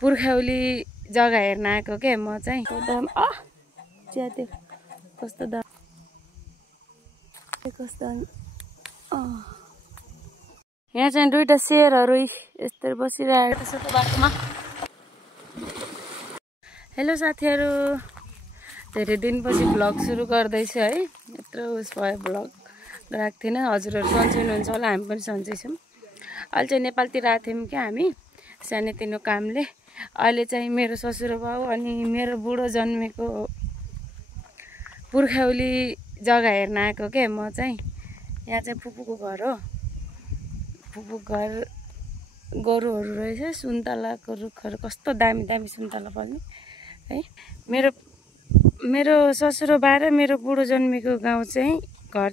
पुर्ख्यौली जग्गा हेर्न आएको के म चाहिँ दाम चिया त्यो कस्तो दाम कस्तो यहाँ चाहिँ दुईटा शेरहरू यस्तै बसिरहेको छ बाटोमा। हेलो साथीहरू, धेरै दिनपछि भ्लग सुरु गर्दैछु है। यत्रो उस भयो भ्लग गराएको थिएन। हजुरहरू सन्चै हुनुहुन्छ होला, हामी पनि सन्चै छौँ। अहिले चाहिँ नेपालतिर आएको थियौँ क्या हामी सानोतिनो कामले। अहिले चाहिँ मेरो ससुराबाउ अनि मेरो बुढो जन्मेको पुर्ख्यौली जग्गा हेर्न आएको के म चाहिँ। यहाँ चाहिँ फुपूको घर हो। फुपूको घर गोरुहरू रहेछ, सुन्तलाको रुखहरू कस्तो दामी दामी सुन्तला पर्ने है। मेरो ससुराबा र मेरो बुढो जन्मेको गाउँ चाहिँ घर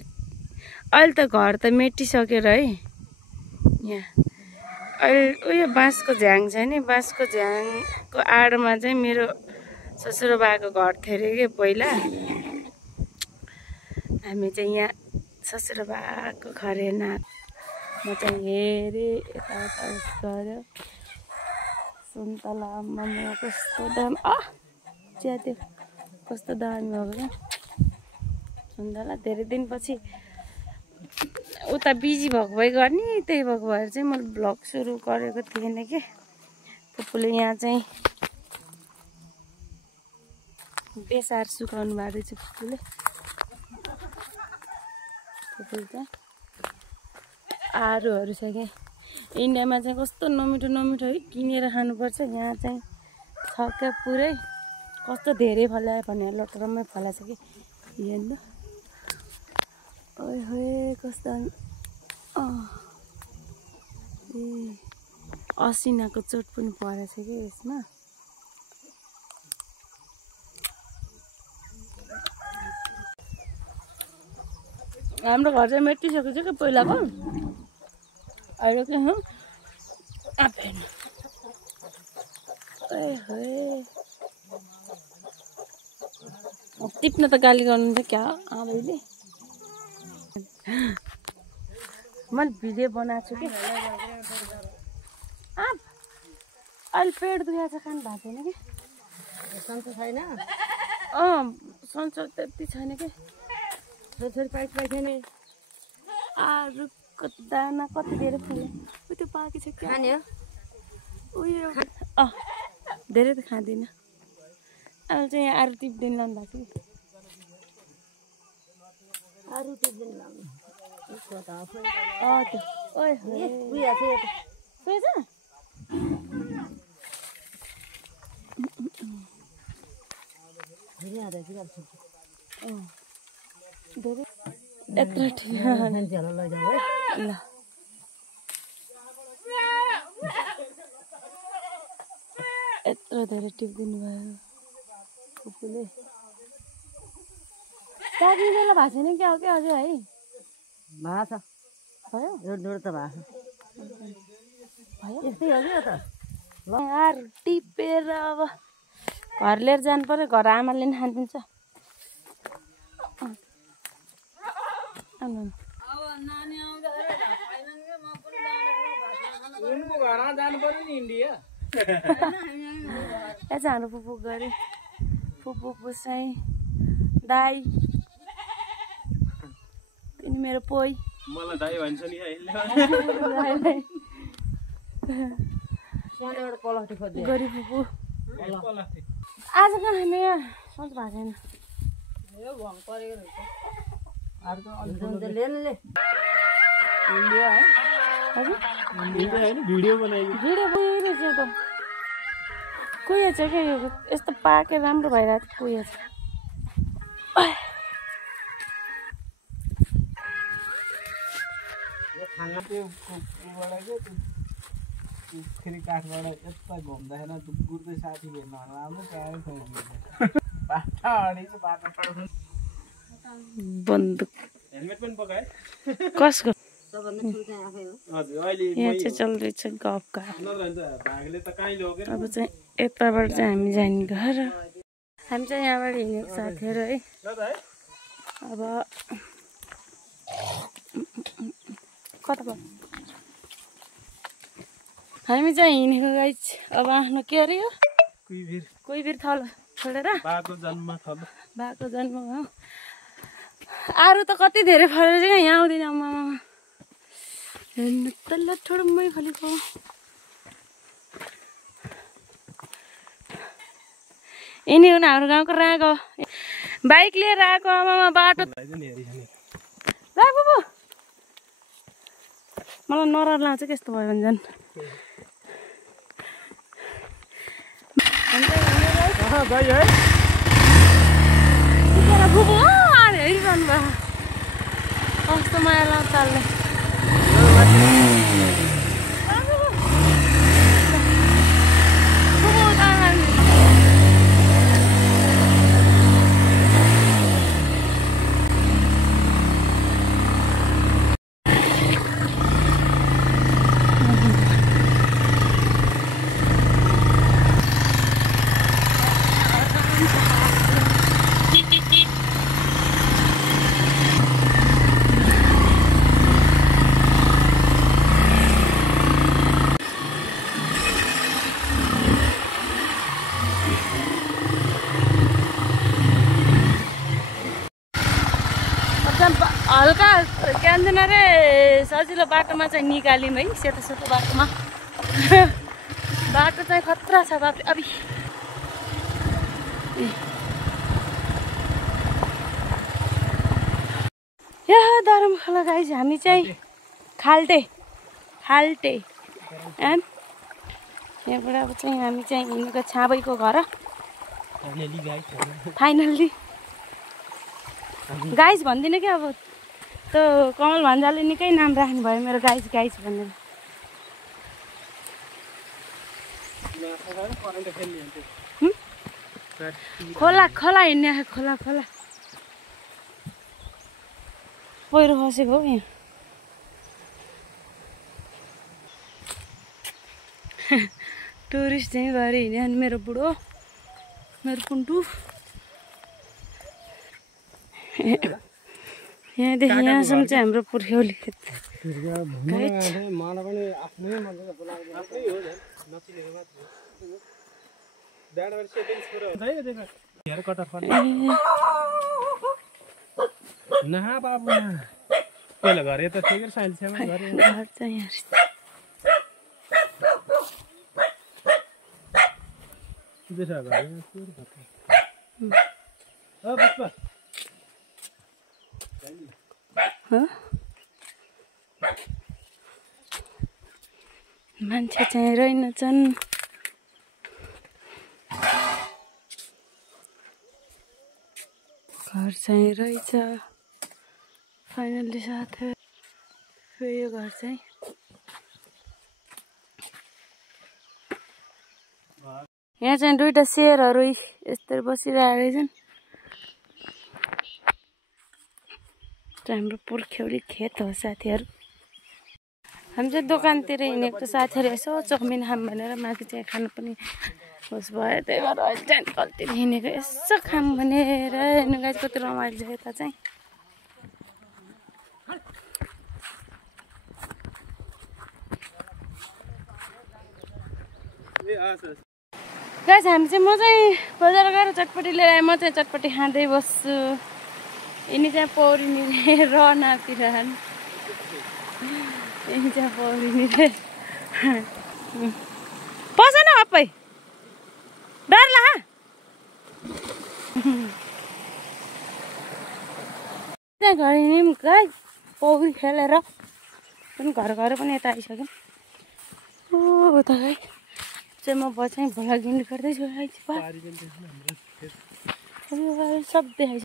अहिले त घर त मेटिसक्यो र है। यहाँ अहिले उयो बाँसको झ्याङ छ नि, बाँसको झ्याङको आडमा चाहिँ मेरो ससुराबाको घर थियो अरे के पहिला। हामी चाहिँ यहाँ ससुराबाको घर हेर्न म चाहिँ हेरेँ यताउता उस गऱ्यो। सुन्तला आम्मामा कस्तो दाम चिया त्यो कस्तो दामी भएको क्या सुन्तला। धेरै दिनपछि उता बिजी भएको भए गर्ने, त्यही भएको भएर चाहिँ मैले भ्लग सुरु गरेको थिएन कि। फुपूले यहाँ चाहिँ बेसार सुकाउनु भएको रहेछ फुपूले चाहिँ आरूहरू छ क्या। इन्डियामा चाहिँ कस्तो नमिठो नमिठो है, किनेर खानुपर्छ। यहाँ चाहिँ छ क्या पुरै, कस्तो धेरै फलायो भने लटरम्मै फलाएको छ कि हेर्नु। ओए कस्तो असिनाको चोट पनि परेछ कि यसमा। हाम्रो घर चाहिँ मेटिसकेको छ क्या पहिलाको। अहिले के हो आफैन टिप्न त गाली गर्नुहुन्छ क्या आमाले। मैले भिडियो बनाएको छु कि। अहिले पेट दुखेको छ, खानु भएको छैन कि। सन्चो छैन? सन्चो त्यति छैन कि। छोरी पाइछ नि। आरुको दाना कति धेरै फुल्यो। त्यो पाकी छ क्या खाने हो? उयो धेरै त खाँदिनँ। अहिले चाहिँ आरु टिप्दिन लानु भएको छ कि। आरु टिप्दिन लानु धेरै यत्रो ठिक ल। यत्रो धेरै टिपिदिनु भयो फुपूले। पाक्ने बेला भएको छैन क्या हो क्या अझै है? भएको छ भयो डोडो त भएको भयो। यस्तै हो क्या त। ल यार टिपेर अब घर लिएर जानु पर्यो। घर आमाले नि खानिदिन्छ। यहाँ हाम्रो फुपू गरे, फुपू पुसाइ दाई अनि मेरो पोइ। मलाई दाई भन्छ नि गरी फुपू। आज कहाँ हामी यहाँ सोच भएको छैन। भिडियो बनाइरहेछ त कुहिएछ क्या यो। यस्तो पाके राम्रो भइरहेको थियो, कुहिएछ। फेरि काठबाट यता घुम्दाखेरि गुर्दै साथी भेट्नु बन्दुक हेलमेट पनि पकाए कसको? अहिले यहाँ चाहिँ चल्दैछ गफका। भागले त कहीँ लगेर अब चाहिँ यताबाट चाहिँ हामी जाने घर। हामी चाहिँ यहाँबाट हिँडेको साथीहरू है। अब कता भयो? हामी चाहिँ हिँडेको गाइस अब आफ्नो के अरे यो कोही बेर थलो छोडेर बाको जन्म थलो बाको जन्म हो आरु त कति धेरै फलेर चाहिँ यहाँ आउँदैन आमा हेर्नु तल्ला ठोडमै फलेको यिनी हुन् हाम्रो गाउँको राको बाइक लिएर आएको आमामा बाटो ला बुबु मलाई नरार लाउँछ कस्तो भयो भने झन् बुबु हेरिरहनु भयो कस्तो माया लाग्छ चालले हल्का क्यान्दैन रे सजिलो बाटोमा चाहिँ निकाल्यौँ है सेतो सेतो बाटोमा बाटो चाहिँ खतरा छ बाटो अब यहाँ दरम खोला गाइस हामी चाहिँ खाल्टे एम यहाँबाट अब चाहिँ हामी चाहिँ हिँडेको छाबैको घर फाइनल्ली गाइस भन्दिनँ क्या अब त्यो कमल भन्जाले निकै नाम राख्नु भयो मेरो गाइस भनेर खोला हिँड्ने खोला पहिरो खसेको हो यहाँ टुरिस्ट चाहिँ गएर हिँड्यो अनि मेरो बुढो मेरो कुन्टु यहाँदेखि यहाँसम्म चाहिँ हाम्रो पुर्ख्यौली खेत मान्छे चाहिँ रहेनछन् घर चाहिँ रहेछ फाइनल्ली साथै यो घर चाहिँ यहाँ चाहिँ दुईटा शेरहरू यस्तै बसिरहेको रहेछन् हाम्रो पुर्ख्यौली खेत हो साथीहरू हामी चाहिँ दोकानतिर हिँडेको साथीहरू यसो चाउमिन खाऊँ भनेर माथि चाहिँ खानु पनि होस् भयो त्यही भएर अहिले कल्तिर हिँडेको यसो खाऊँ भनेर हेर्नु गाइस कति रमाइलो छ यता चाहिँ गाइस हामी चाहिँ म चाहिँ बजार गएर चटपटी लिएर आएँ म चाहिँ चटपटी खाँदै बस्छु यिनी चाहिँ पौरिनी रे रहनातिर यिनी चाहिँ पौरिनी रे पस न अप्पै डर ला त्यहाँ घर हिँड्यौँ गाइस पौडी खेलेर पनि घर पनि यता आइसक्यौँ ओ त गाइस चाहिँ म चाहिँ भ्लगिङ गर्दैछु गाइस सब देखाइछु